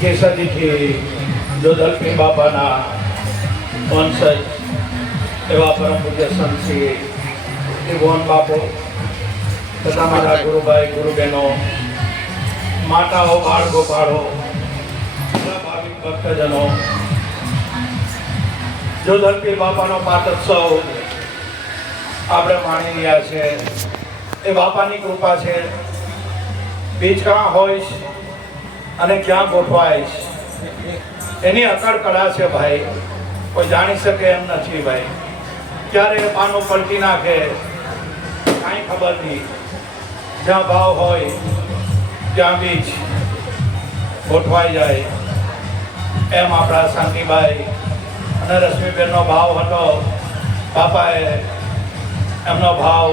કેસરીથી જોધલપીર બાપાના વંશજ એવા પરમ પૂજ્ય સંત શ્રી ત્રિભુવન બાપુ તથા મારા ગુરુભાઈ ગુરુબહેનો, માતાઓ, બાળ ગોપાળો, ભાવિક ભક્તજનો, જોધલપીર બાપાનો પાટોત્સવ આપણે માણી રહ્યા છે. એ બાપાની કૃપા છે. બીજ ક્યાં હોઈશ અને ક્યાં ગોઠવાઈશ એની અકળ કળા છે ભાઈ. કોઈ જાણી શકે એમ નથી ભાઈ. ક્યારે પાનું પલટી નાખે કાંઈ ખબર નહીં. જ્યાં ભાવ હોય ત્યાં બીજ ગોઠવાઈ જાય. એમ આપણા શાંતિભાઈ અને રશ્મિબેનનો ભાવ હતો. બાપાએ એમનો ભાવ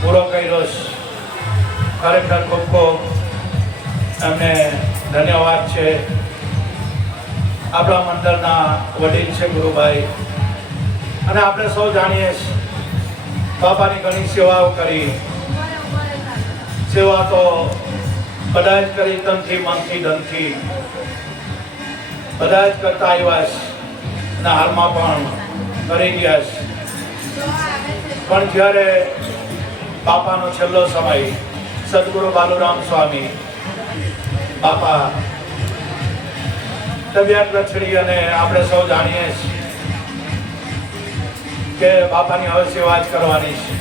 પૂરો કર્યો. ખરેખર ખૂબ ખૂબ એમને ધન્યવાદ છે. આપણા મંદિરના વડીલ છે ગુરુભાઈ, અને આપણે સૌ જાણીએ બાપાની ઘણી સેવાઓ કરી. સેવા તો બધા જ કરી, તનથી, મનથી, ધનથી બધા જ કરતા આવ્યા છે અને હાલમાં પણ કરી ગયા છે. પણ જ્યારે બાપાનો છેલ્લો સમય, સદગુરુ બાલુરામ સ્વામી બાપા તબિયત લથડી અને આપણે સૌ જાણીએ છીએ કે બાપાની હવે સેવા જ કરવાની છે.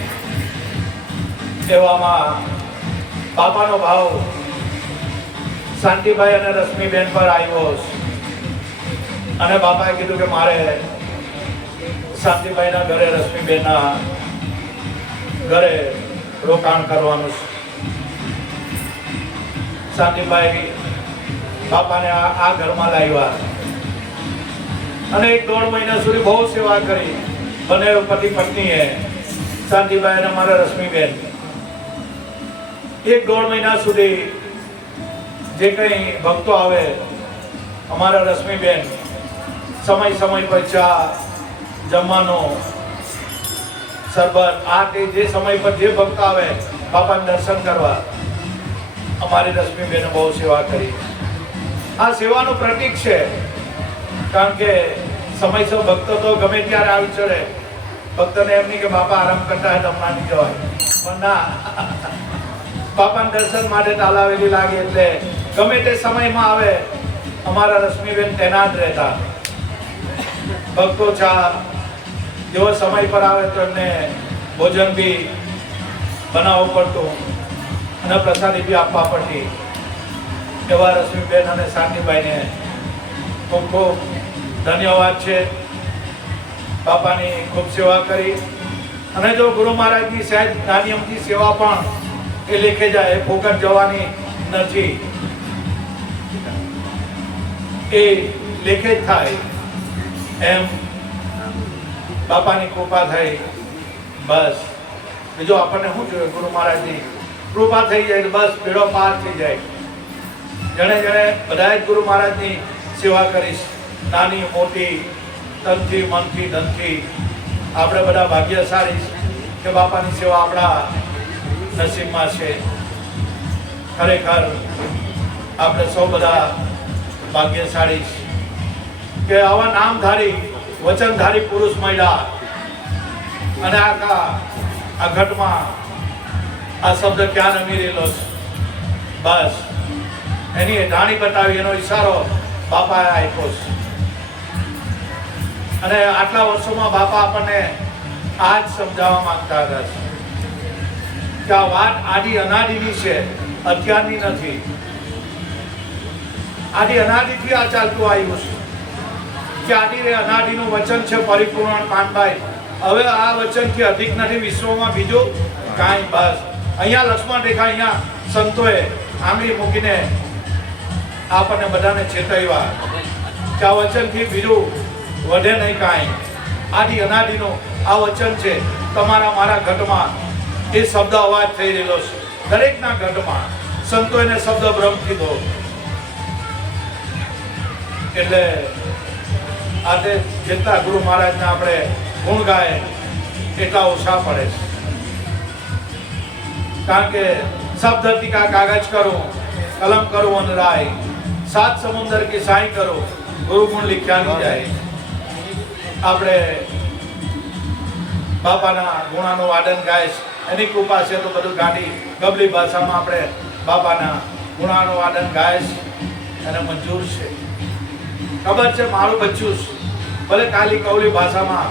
એવામાં બાપાનો ભાવ શાંતિભાઈ અને રશ્મિબેન પર આવ્યો અને બાપાએ કીધું કે મારે શાંતિભાઈના ઘરે, રશ્મિબેનના ઘરે રોકાણ કરવાનું છે. શાંતિભાઈ બાપાને આ ઘરમાં લાવ્યા અને 1-1.5 મહિના સુધી બહુ સેવા કરી. બંને પતિ પત્નીએ, શાંતિભાઈ અને મારા રશ્મિબેન 1-1.5 મહિના સુધી જે કંઈ ભક્તો આવે, અમારા રશ્મિબેન સમય પર ચા, જમવાનું, શરબત, આ તે જે સમય પર જે ભક્ત આવે બાપાને દર્શન કરવા, અમારી રશ્મિબેને બહુ સેવા કરી. આ સેવાનું પ્રતીક છે. કારણ કે સમયસર ભક્તો તો ગમે ત્યારે આવી ચડે. ભક્તને એમ નહીં કે બાપા આરામ કરતા હોય તો હમણાં નહીં જવાય, પણ ના, બાપાના દર્શન માટે તાલાવેલી લાગે એટલે ગમે તે સમયમાં આવે અમારા રશ્મિબેન તેના જ રહેતા. ભક્તો ચા જેવો સમય પર આવે તો એમને ભોજન બી બનાવવું પડતું અને પ્રસાદી બી આપવા પડતી. એવા રશ્મિબેન અને શાંતિભાઈને ખૂબ ખૂબ ધન્યવાદ છે. બાપાની ખૂબ સેવા કરી. અને જો ગુરુ મહારાજની સહેજ નાની અમથી સેવા પણ એ લેખે જાય, એ ફોકટ જવાની નથી, એ લેખે જ થાય. એમ બાપાની કૃપા થઈ. બસ બીજું આપણને શું જોઈએ? ગુરુ મહારાજની કૃપા થઈ જાય બસ બેડો પાર થઈ જાય. જેણે બધા જ ગુરુ મહારાજની સેવા કરીશ, નાની મોટી, તનથી, મનથી, ધનથી, આપણે બધા ભાગ્યશાળી કે બાપાની સેવા આપણા નસીબમાં છે. ખરેખર આપણે સૌ બધા ભાગ્યશાળી કે આવા નામધારી, વચનધારી પુરુષ મહિલા અને આ ઘટમાં આ શબ્દ ક્યાં રમી રહેલો છે, બસ એની ઢાણી બતાવી, એનો ઈશારો બાપાએ આપ્યો છે. અને આટલા વર્ષોમાં બાપા આપણને આ જ સમજાવવા માંગતા હતા કે આ વાત આદિ અનાદિની છે, અત્યારની નથી. આદિ અનાદિથી આ ચાલતું આવ્યું છે કે આદિ અનાદિનું વચન છે પરિપૂર્ણ કાનભાઈ. હવે આ વચનથી અધિક નથી વિશ્વમાં બીજું કાંઈ. બસ અહીંયા લક્ષ્મણ રેખા, અહીંયા સંતોએ આંગળી મૂકીને આપણને બધાને ચેતવ્યા કે આ વચનથી બીજું વધે નહીં કાંઈ. આદિ અનાદિનું આ વચન છે. તમારા મારા ઘટમાં એ શબ્દ અવાજ થઈ રહેલો છે. દરેકના ઘટમાં સંતો એને શબ્દ બ્રહ્મ કીધો. એટલે આજે જેટલા ગુરુ મહારાજના આપણે ગુણ ગાય એટલા ઓછા પડે છે. કારણ કે શબ્દ ટીકા કાગજ કરું, કલમ કરું અનરાય, सात समुंदर की साई करो गुरु गुण लिख्या नहीं जाए। આપણે બાપાના ગુણાનું વાદન ગાઈશ, એની કૃપા છે તો બધું ગાડી ગબલી ભાષામાં આપણે બાપાના ગુણાનું વાદન ગાઈશ અને મંજૂર છે। ખબર છે મારું બચ્ચું ભલે કાલી કવલી ભાષામાં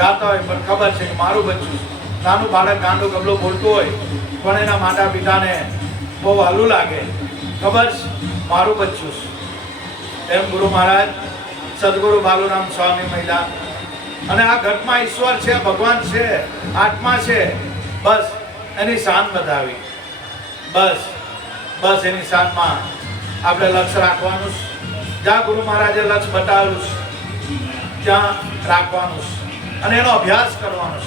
ગાતા હોય પણ ખબર છે કે મારું બચ્ચું નાનું બાળક ગાંડો ગબલો બોલતું હોય પણ એના માતા પિતાને બહુ હાલું લાગે, ખબર છે મારું બચ્ચું। એમ ગુરુ મહારાજ સદગુરુ બાલુરામ સ્વામી મહિલા અને આ ઘટમાં ઈશ્વર છે, ભગવાન છે, આત્મા છે, બસ એની શાન બતાવી, બસ બસ એની શાનમાં આપણે લક્ષ્ય રાખવાનું, જ્યાં ગુરુ મહારાજે લક્ષ્ય બતાવેલું ત્યાં રાખવાનું અને એનો અભ્યાસ કરવાનો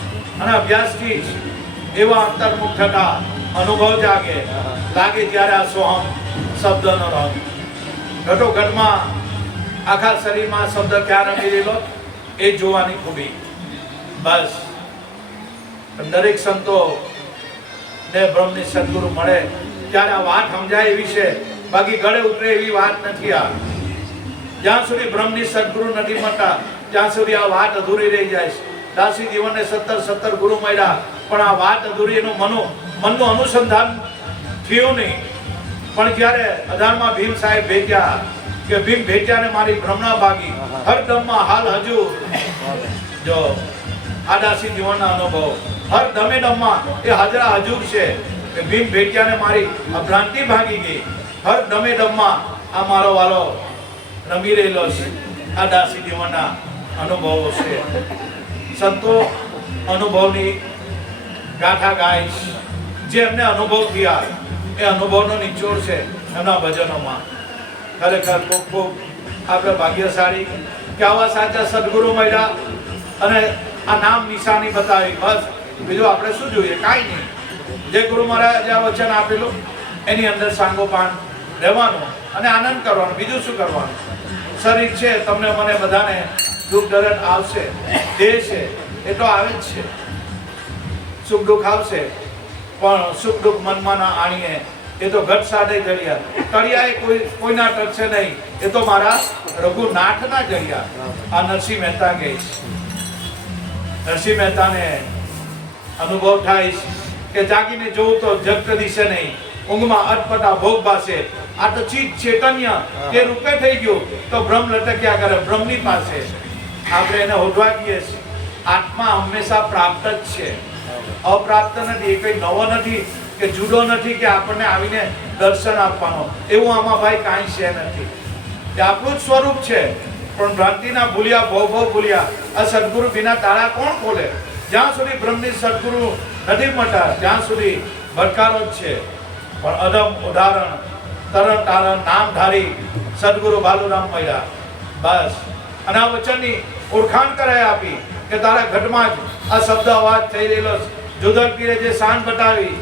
અને અભ્યાસથી જ એવા અંતર્મુખ થતા અનુભવ જાગે લાગે ત્યારે આ સોહમ શબ્દનો રંગ ઘટોઘટમાં આખા શરીરમાં શબ્દ ક્યાં રમી રહેલો એ જોવાની ખૂબી, બસ દરેક સંતો ને બ્રહ્મની સદગુરુ મળે ત્યારે આ વાત સમજાય એવી છે, બાકી ગળે ઉતરે એવી વાત નથી। આ જ્યાં સુધી બ્રહ્મની સદગુરુ નથી મળતા ત્યાં સુધી આ વાત અધૂરી રહી જાય છે। દાસી જીવનને 17 ગુરુ મળ્યા પણ આ વાત અધૂરી, એનું મનનું અનુસંધાન થયું નહીં। પણ જ્યારે 18માં ભીમ સાહેબ ભેટ્યા કે ભીમ ભેટ્યા ને મારી ભ્રમણા ભાગી હરદમમાં હાલ હજુ, જો આ દાસી જીવનના અનુભવ હર દમે દમમાં એ હાજરા હજુર છે કે ભીમ ભેટ્યા ને મારી ભ્રાંતિ ભાગી ગઈ, હર દમે દમમાં આ મારો વાલો રમી રહેલો છે। આ દાસી જીવનના અનુભવો છે। સંતો અનુભવની ગાથા ગાઈશ, જે એમને અનુભવ થયા એ અનુભવનો નિચોડ છે એમના ભજનોમાં। ખરેખર ખૂબ ખૂબ આપણે ભાગ્યશાળી કે આવા સાચા સદગુરુ મળ્યા અને આ નામ નિશાની બતાવી, બસ બીજું આપણે શું જોઈએ, કાંઈ નહીં। જે ગુરુ મહારાજે આ વચન આપેલું એની અંદર સાંગોપાન રહેવાનું અને આનંદ કરવાનો, બીજું શું કરવાનું। શરીર છે, તમને મને બધાને દુઃખ દર્દ આવશે, દેહ છે એ તો આવે જ છે, સુખ દુઃખ આવશે પણ સુખ દુઃખ મનમાં ના આણીએ, એ તો ઘટ સાથે જડિયા, તળિયા એ કોઈના ટકશે નહીં, એ તો મારા રઘુનાથના જડિયા। આ નરસિંહ મહેતા કહે છે, નરસિંહ મહેતાને અનુભવ થાય કે જાગીને જોઉં તો જગત દિશે નહીં, ઊંઘમાં અટપટા ભોગ ભાસે, આ તો ચીજ ચૈતન્ય તે રૂપે થઈ ગયું તો બ્રહ્મ લટક્યા કરે બ્રહ્મની પાસે। આપણે એને હોદવા કહીએ છીએ, આત્મા હંમેશા પ્રાપ્ત જ છે, અપ્રાપ્ત નથી, એ કઈ નવો નથી કે જુદો નથી કે આપણને આવીને દર્શન આપવાનો, એવું આમાં ભાઈ કાંઈ છે નથી, એ આપણું જ સ્વરૂપ છે। પણ ભ્રાંતિના ભૂલ્યા ભવ ભૂલ્યા, આ સદગુરુ વિના તાળા કોણ ખોલે। જ્યાં સુધી બ્રહ્મની સદગુરુ નથી મળતા ત્યાં સુધી ભટકારો જ છે। પણ અદમ ઉદાહરણ તરણ તારણ નામધારી સદગુરુ બાલુરામ મળ્યા, બસ અને આ વચનની ઓળખાણ કરાય આપી કે તારા ઘટમાં જ આ શબ્દ અવાજ થઈ રહેલો। જુદલ પીરે જે શાન બતાવી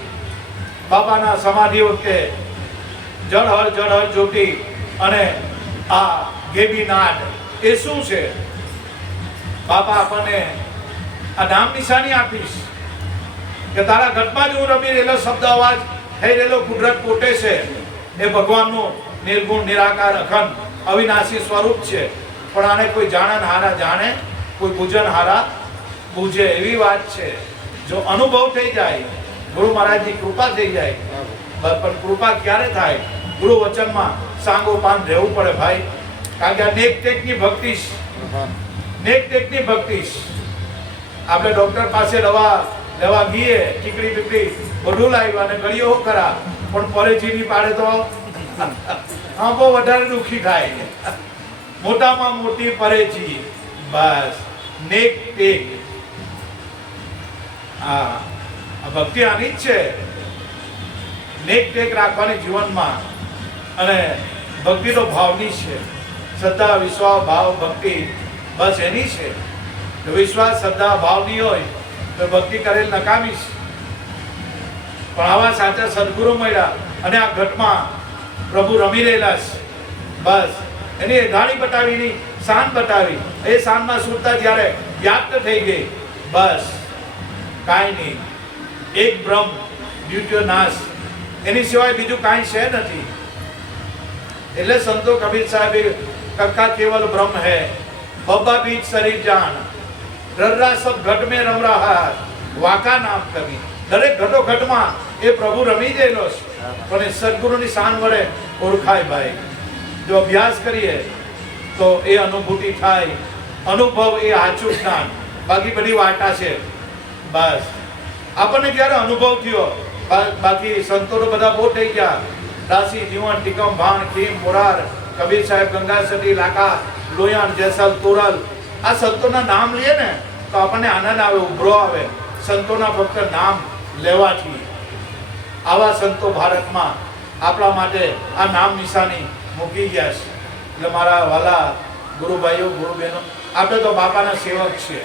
બાપાના સમાધિ વખતે જળહર જ્યોતિ અને આ ગેબી નાદ, એ શું છે? બાપા આપણને આ નામ નિશાની આપીશ કે તારા ઘટમાં જ હું રમી રહેલો શબ્દ અવાજ થઈ રહેલો કુદરત પોતે છે, એ ભગવાનનું નિર્ગુણ નિરાકાર અખંડ અવિનાશી સ્વરૂપ છે। પણ આને કોઈ જાણન હારા જાણે, કોઈ પૂજન હારા પૂજે, એવી વાત છે। જો અનુભવ થઈ જાય, ગુરુ મહારાજની કૃપા થઈ જાય, પણ કૃપા ક્યારે થાય? ગુરુ વચનમાં સાંગોપાન રહેવું પડે ભાઈ, કારણ કે આ નેક ટેકની ભક્તિ, નેક ટેકની ભક્તિ। આપણે ડોક્ટર પાસે દવા લેવા ગઈએ, ટીકડી પીકડી બધું લાવ્યા અને ગળીઓ ખરા, પણ પરેજીની પાડે તો હા બહુ વધારે દુઃખી થાય। મોટામાં મોટી પરેજી, બસ નેક ટેક। આ ભક્તિ આની જ છે, નેક ટેક રાખવાની જીવનમાં, અને ભક્તિ તો ભાવની છે। શ્રદ્ધા વિશ્વાસ ભાવ ભક્તિ બસ એની છે। જો વિશ્વાસ શ્રદ્ધા ભાવ નહીં હોય તો ભક્તિ કરેલ નકામી છે। પણ આવા સાચા સદગુરુ મળ્યા અને આ ઘટમાં પ્રભુ રમી રહેલા છે, બસ એની ગાણી બતાવીની શાન બતાવી, એ શાનમાં સુરતા જ્યારે વ્યાપ્ત થઈ ગઈ, બસ કાંઈ નહીં, એક બ્રહ્મ દ્વિતીય નાશ, એની સિવાય બીજું કાંઈ છે નથી। એટલે સંતો કબીર સાહેબે કક્કા કેવલ બ્રહ્મ હૈ, બબ્બા બીજ શરીર જાન, રર્રા સબ ઘટ में રમ रहा, વાકા નામ કબીર. દરેક ઘટો ઘટમાં એ પ્રભુ રમી ગયેલો છે, પણ એ સદગુરુની શાન વડે ઓળખાય ભાઈ. જો અભ્યાસ કરીએ તો એ અનુભૂતિ થાય. અનુભવ એ આચું જ્ઞાન, બાકી બધી વાટા છે. બસ આપણને જ્યારે અનુભવ થયો, બાકી સંતો તો બધા બહુ થઈ ગયા. દાસી જીવન ટીકમ ભાણ ખીમ મોરાર, કબીર સાહેબ, ગંગા સતી, લાકા લોયાણ, જેસલ તોરલ, આ સંતોના નામ લઈએ ને તો આપણને આનંદ આવે, ઉભરો આવે સંતોના ફક્ત નામ લેવાથી. આવા સંતો ભારતમાં આપણા માટે આ નામ નિશાની મૂકી ગયા છે. એટલે મારા વાલા ગુરુભાઈઓ, ગુરુ બહેનો, આપણે તો બાપાના સેવક છીએ.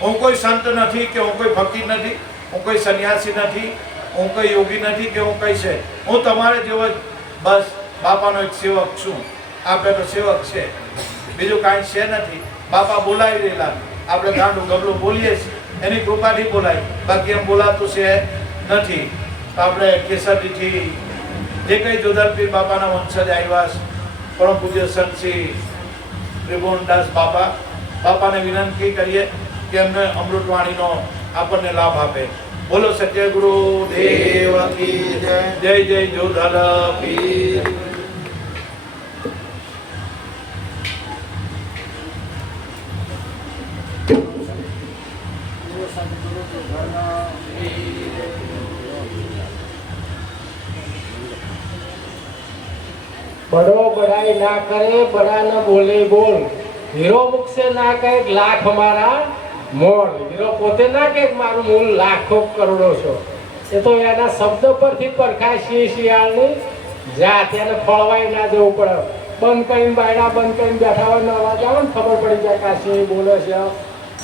હું કોઈ સંત નથી કે હું કોઈ ફકીર નથી, હું કોઈ સંન્યાસી નથી, હું કોઈ યોગી નથી કે હું કઈ છે. હું તમારે જેવો જ બસ બાપાનો એક સેવક છું. આપણે તો સેવક છે, બીજું કાંઈ છે નથી. બાપા બોલાવી રહેલા, આપણે ગાંડું ગબલું બોલીએ છીએ, એની કૃપાથી બોલાય, બાકી એમ બોલાતું છે નથી. આપણે કેસરથી જે કંઈ જોધરપીર બાપાના વંશજ આવ્યા છે, પરમ પૂજ્ય સંત શ્રી ત્રિભુવનદાસ બાપાને વિનંતી કરીએ કે એમને અમૃતવાણીનો આપણને લાભ આપે. બોલો સત્ય ગુરુ દેવ કી જય. જય જય જોધરપીર. बड़ो बड़ाई ना करे, बड़ा न बोले बोल, हीरो मुख से ना कहे लाख हमारा मोल. हीरो पोते ना કે મારું મૂળ લાખો કરોડો છો. એ તો એના શબ્દ પરથી પરખાય. સિંહ શિયાળની જાત, એને ફળવાઈ ના જવું પડે. બંધ કરીને બાયડા બંધ કરીને બેઠા હોય ને અવાજ આવે ને ખબર પડી જાય કે આ સિંહ બોલે છે,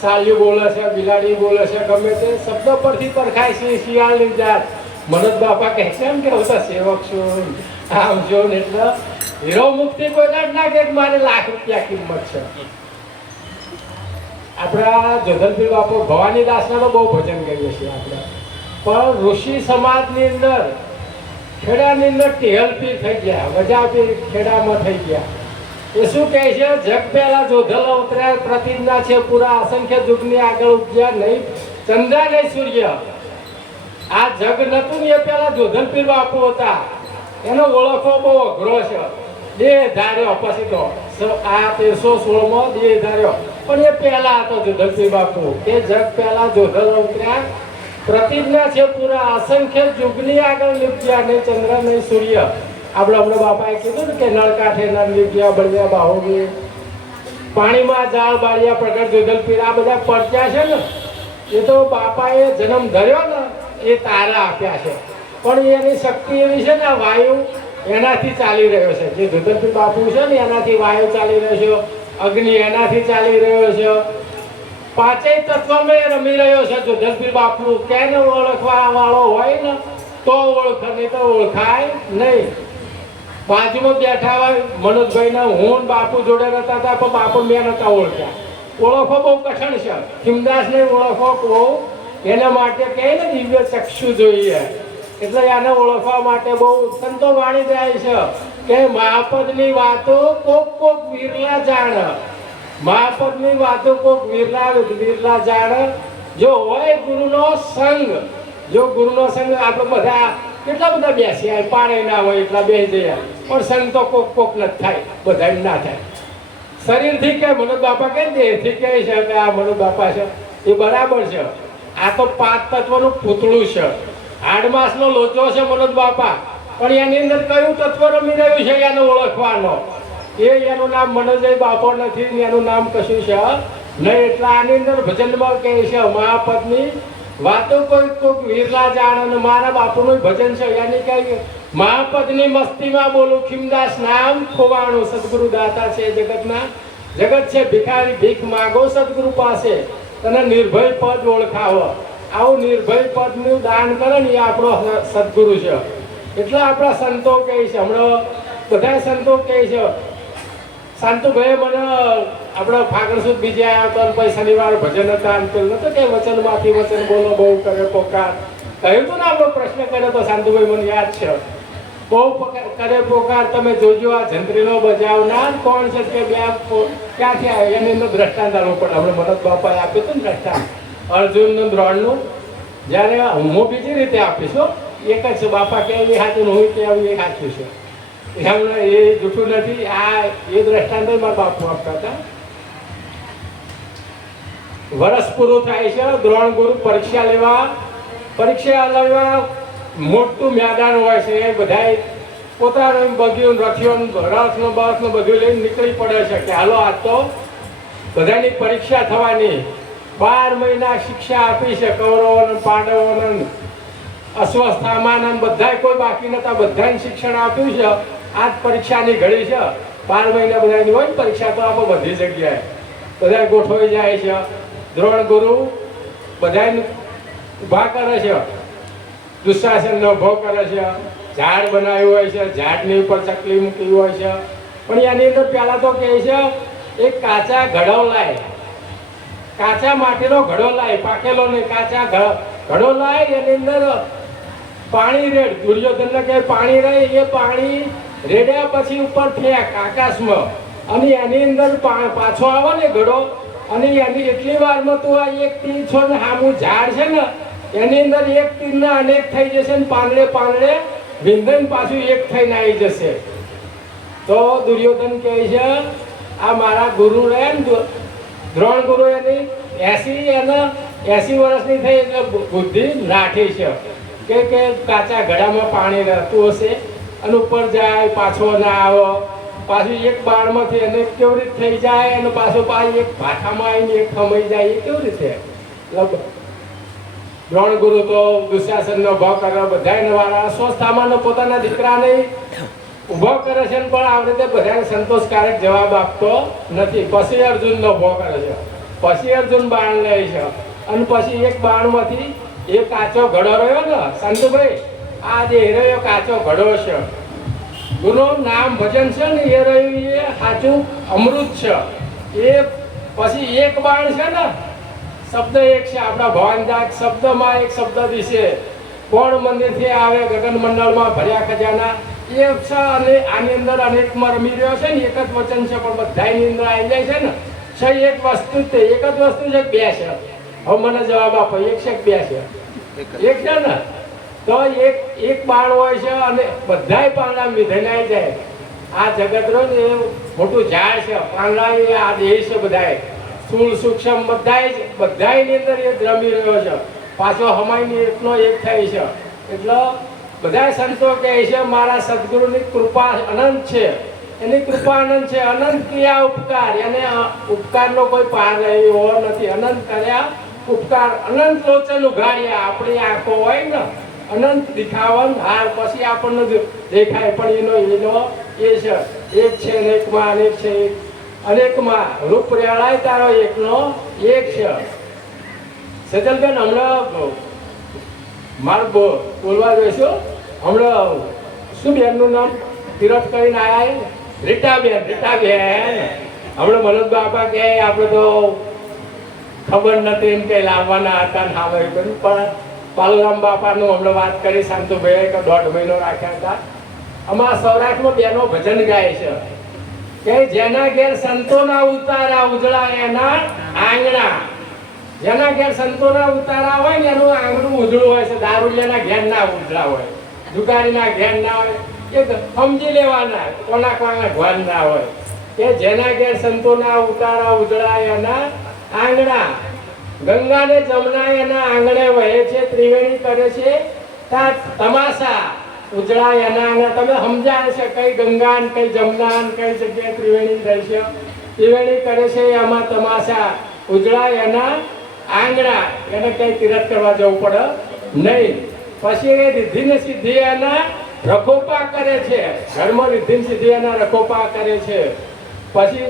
સાલિયું બોલે છે, બિલાડી બોલે છે, ગમે તે શબ્દ પરથી પરખાય. સિંહ શિયાળની જાત. મનોજ બાપા કહે છે એમ કે હું તો સેવક છું, આમ છું ને. એટલે હીરો મુક્તિ કોઈ ના કે મારે લાખ રૂપિયા કિંમત છે. આપણા જોધલપીર બાપુ ભવાની દાસના તો બહુ ભજન કરીએ છીએ આપણે, પણ ઋષિ સમાજની અંદર ખેડાની અંદર ટેહલપીર થઈ ગયા, વજાપીર ખેડામાં થઈ ગયા. એ શું કહે છે? જગ પહેલા જોધલ અવતર્યા, પ્રતિજ્ઞા છે પૂરા, અસંખ્ય યુગની આગળ ઉપજ્યા નહીં ચંદ્ર નહીં સૂર્ય. આ જગ નતું ને એ પહેલા જોધલપીર બાપુ હતા. એનો ઓળખો બહુ અઘરો છે. દેહ ધાર્યો પછી તો આ 1316 દેહ ધાર્યો, પણ એ પહેલા હતો જોધલપીર બાપુ. એ જગ પહેલા જોધલ અવતર્યા, પ્રતિજ્ઞા છે પૂરા, અસંખ્ય યુગની આગળ લીપ્યા નહીં ચંદ્ર નહીં સૂર્ય. આપણે હમણાં બાપાએ કીધું ને કે નળ કાંઠે નર લીપ્યા બળ્યા બાહોવી, પાણીમાં જાળ બાળ્યા પ્રગટ જોધલપીર. આ બધા પરચ્યા છે ને, એ તો બાપાએ જન્મ ધર્યો ને એ તારા આપ્યા છે, પણ એની શક્તિ એવી છે ને, વાયુ એનાથી ચાલી રહ્યો છે. જે જોધલપીર બાપુ છે ને એનાથી વાયુ ચાલી રહ્યો છે, અગ્નિ એનાથી ચાલી રહ્યો છે, પાંચેય તત્વમાં રમી રહ્યો છે જોધલપીર બાપુ. કેને ઓળખવા વાળો હોય ને તો ઓળખ, નહીં તો ઓળખાય નહીં. બાજુમાં બેઠા હોય મનોજભાઈના, હું બાપુ જોડે રહેતા હતા, પણ બાપુ મેં નતા ઓળખ્યા. ઓળખો બહુ કઠણ છે. ખીમદાસને ઓળખો બહુ, એના માટે કહે ને દિવ્ય ચક્ષુ જોઈએ. એટલે આને ઓળખવા માટે બહુ સંતો વાણી જાય છે કે મહાપદની વાતો કોક વિરલા જાણ. મહાપદની વાતો કોક વિરલા જાણ. જો હોય ગુરુનો સંગ, જો ગુરુનો સંગ, આપણે બધા કેટલા બધા બેસી પાડે ના હોય એટલા બેસી જયા, પણ સંગ તો કોક નથી થાય, બધા ના થાય. શરીરથી કે મનોજ બાપા કે દેહથી કહે છે કે આ મનોજ બાપા છે, એ બરાબર છે. આ તો 5 તત્વનું પૂતળું છે. હાડમાસનો લોચો છે મનોજ બાપા, પણ એની અંદર કયું તત્વ રમી રહ્યું છે એને ઓળખવાનો. એનું નામ મનોજય બાપો નથી, એનું નામ કશું છે નહીં. એટલે આની અંદર ભજનમાં કહે છે મહાપદની વાતો કોઈક વિરલા જાણ. અને મારા બાપુનું ભજન છે, યાની કઈ મહાપદની મસ્તીમાં બોલું, ખીમદાસ નામ ખોવાણું. સદગુરુ દાતા છે જગતના, જગત છે ભિખારી, ભીખ માગો સદગુરુ પાસે, તને નિર્ભય પદ ઓળખાવો. આવું નિર્ભય પદનું દાન કરે ને એ આપણો સદગુરુ છે. એટલે આપણા સંતો કહે છે, હમણાં બધા સંતો કહે છે. શાંતુભાઈ મને આપણા ફાગણ સુદ બીજે આવ્યા હતા, પછી શનિવાર ભજન હતા, નતો કે વચનમાંથી વચન બોલો બહુ કરે પોકાર, કહ્યું હતું ને આપણો પ્રશ્ન કર્યો તો શાંતુભાઈ, મને યાદ છે. બહુ કરે પોકાર તમે જોજો. આ જંત્રીનો બજાવનાર કોણ છે કે ક્યાંથી આવે એની અંદર દ્રષ્ટાંત આલવું પડે. આપણે મનોજ બાપાએ આપ્યું હતું ને દ્રષ્ટાંત અર્જુનનું દ્રોણનું. જ્યારે હું બીજી રીતે આપીશ હો, એક જ છે બાપા કે એ સાચું હું કે એ સાચું છે, એમને એ જૂઠું નથી. આ એ દ્રષ્ટાંત મારા બાપુ આપતા હતા. વર્ષ પૂરું થાય છે, દ્રોણ ગુરુ પરીક્ષા લેવા મોટું મેદાન હોય છે. એ બધા પોતાનું બગ્યું રથિયું રથનું બસનું બધું લઈને નીકળી પડે છે કે હાલો આજ તો બધાની પરીક્ષા થવાની. 12 મહિના શિક્ષા આપી છે કૌરવોને પાંડવોને અશ્વસ્થામાને બધાય કોઈ બાકી નતા, બધાને શિક્ષણ આપ્યું છે. આજ પરીક્ષાની ઘડી છે. 12 મહિના બધાની હોય ને પરીક્ષા, તો આપણે બધી જગ્યાએ બધા ગોઠવાઈ જાય છે. દ્રોણ ગુરુ બધાને ઊભા કરે છે, દુશાસનનો ઉભો કરે છે. ઝાડ બનાવ્યું હોય છે, ઝાડની ઉપર ચકલી મૂકી હોય છે. પણ એની અંદર પહેલા તો કહે છે એક કાચા ઘડો લાય, કાચા માટીનો ઘડો લાય, પાકેલો નહીં, કાચા ઘડો લાય. એની અંદર પાણી રેડ. દુર્યોધનને કહે પાણી રહે, એ પાણી રેડ્યા પછી ઉપર ફેંક આકાશમાં, અને એની અંદર પાછો આવે ને ઘડો, અને એની એટલી વારમાં તું આ એક તીર છો ને સામું ઝાડ છે ને એની અંદર એક તીરના અનેક થઈ જશે ને પાંદડે વિંધન પાછું એક થઈને આવી જશે. તો દુર્યોધન કહે છે આ મારા ગુરુ રહે ને દ્રોણ ગુરુ એની 80 વર્ષની થઈ એટલે બુદ્ધિ નાઠી છે કે કાચા ઘડામાં પાણી રહેતું હશે અને ઉપર જાય પાછો ના આવો, પાછું એક બાળમાંથી એને કેવી રીતે થઈ જાય અને પાછો એક ભાઠામાં આવીને એક ખમાઈ જાય, એ કેવી રીતે? દ્રોણ ગુરુ તો દુશાસનનો ભાવ કરે, બધાને વાળા સ્વસ્થામાં પોતાના દીકરાને ઉભો કરે છે, પણ આ રીતે બધાને સંતોષકારક જવાબ આપતો નથી. પછી અર્જુનનો ભાવ કરે છે, પછી અર્જુન બાણ લે છે, અને પછી એક બાણમાંથી એ કાચો ઘડો રહ્યો ને સંતુભાઈ, આ જે રહ્યો કાચો ઘડો છે, ગુરુ નામ ભજન છે ને એ રહ્યું, એ સાચું અમૃત છે. એ પછી એક બાણ છે ને શબ્દ એક છે, આપણા ભવાનદાસ શબ્દમાં એક શબ્દ દિશે કોણ મંદિરથી આવે ગગન મંડળમાં ભર્યા ખજાના, એ છે. અને આની અંદર અનેકમાં રમી રહ્યો છે ને, એક જ વચન છે પણ બધાની અંદર આવી જાય છે ને. છે એક વસ્તુ જ, એક જ વસ્તુ છે, બે છે. હવે મને જવાબ આપો, એક છે બે છે? એક છે ને. તો એક બાણ હોય છે અને બધાય પાંદડા વિધેને આવી જાય. આ જગત રો ને એ મોટું ઝાડ છે, પાંદડા એ આ દેહ છે, બધાય સ્થૂળ સૂક્ષ્મ બધાયની અંદર એ રમી રહ્યો છે, પાછો હમાયની એકનો એક થાય છે. એટલે બધા સંતો કહે છે મારા સદગુરુની કૃપા અનંત છે, એની કૃપા અનંત છે. અનંત ક્રિયા ઉપકાર, એને ઉપકારનો કોઈ પાર રહ્યો નથી. અનંત કર્યા ઉપકાર, અનંત લોચન ઉઘાડ્યા. આપણી આંખો હોય ને અનંત દેખાવન હાર, પછી આપણને દેખાય પણ એનો એ છે એક છે અનેકમાં અનેક છે, અનેકમાં રૂપ રેળાય તારો એકનો એક છે. સજલબેન હમણાં મારે બોલવા જઈશું. હમણાં શું બેનનું નામ તીરથ કરીને આવ્યા? રીટાબેન. હમણાં મનોજ બાપા કહે આપણે તો ખબર નથી એમ કે લાવવાના હતા ને સામે, પણ પાલુરામ બાપાનું હમણાં વાત કરી શાંતુભાઈ કે 1.5 મહિનો રાખ્યા હતા. અમારા સૌરાષ્ટ્રમાં બેનો ભજન ગાય છે કે જેના ઘેર સંતોના ઉતારા ઉજળા એના આંગણા. જેના ઘેર સંતોના ઉતારા હોય ને એનું આંગણું ઉજળું હોય છે. દારૂડિયાના ઘેર ના ઉજળા હોય, જુગારીના ઘેર ના હોય, એ સમજી લેવાના, કોના કોના ઘર ના હોય. કે જેના ઘેર સંતોના ઉતારા ઉજળા એના આંગણા. ગંગા ને જમના એના આંગણે વહે છે, ત્રિવેણી કરે છે તમાશા. ઉજળા એના આંગણા તમે સમજાય છે કઈ ગંગા ને કઈ જમના ને કઈ જગ્યાએ ત્રિવેણી રહેશે. ત્રિવેણી કરે છે એમાં તમાશા. ઉજળા એના આંગણા, એને કઈ તીરથ કરવા જવું પડે નહીં. પછી એ રિદ્ધિ ને સિદ્ધિ એના રખોપા કરે છે, ઘરમાં રિદ્ધિ ને સિદ્ધિ એના રખોપા કરે છે. પછી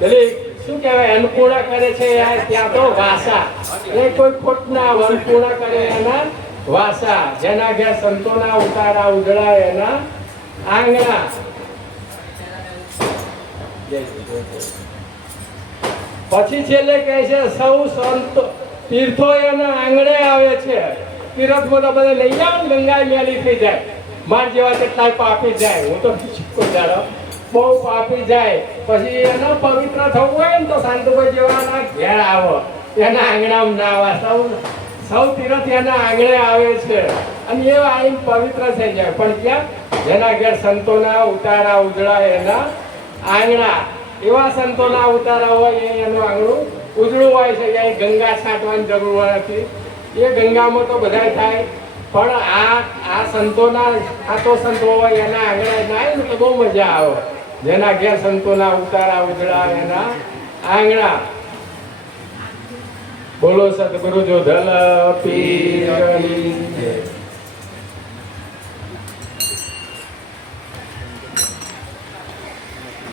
પેલી શું કહેવાય અન્નપૂર્ણા કરે છે ત્યાં તો વાસા. એ કોઈ ખોટ ના અન્નપૂર્ણા કરે એના વાસા. જેના ઘેર સંતોના ઉતારા ઉજળા એના આંગણા. પછી છેલ્લે કહે છે સૌ સંતો તીર્થો એના આંગણે આવે છે. તીર્થમાં તો બધા લઈ જાઓ ને, ગંગા મેલી થઈ જાય. માર જેવા કેટલાય પાપી જાય, હું તો કોઈ દાડો બહુ પાપી જાય, પછી એનો પવિત્ર થવું હોય ને તો શાંતુભાઈ જેવાના ઘેર આવો, એના આંગણામાં ના આવે, સૌ તીરથ એના આંગણે આવે છે અને એ આવીને પવિત્ર થઈ જાય. પણ ક્યાં? જેના ઘેર સંતોના ઉતારા ઉજળા એના આંગણા, એવા સંતોના ઉતારા હોય એનું આંગણું ઉજળું હોય છે. એ ગંગા છાંટવાની જરૂર નથી, એ ગંગામાં તો બધાય થાય, પણ આ સંતોના સાતો સંતો હોય એના આંગણે જાય ને તો બહુ મજા આવે. જેના ઘેર સંતોના ઉતારા ઉજળા એના આંગણા. બોલો સદગુરુ જો ધલ પીરની જય.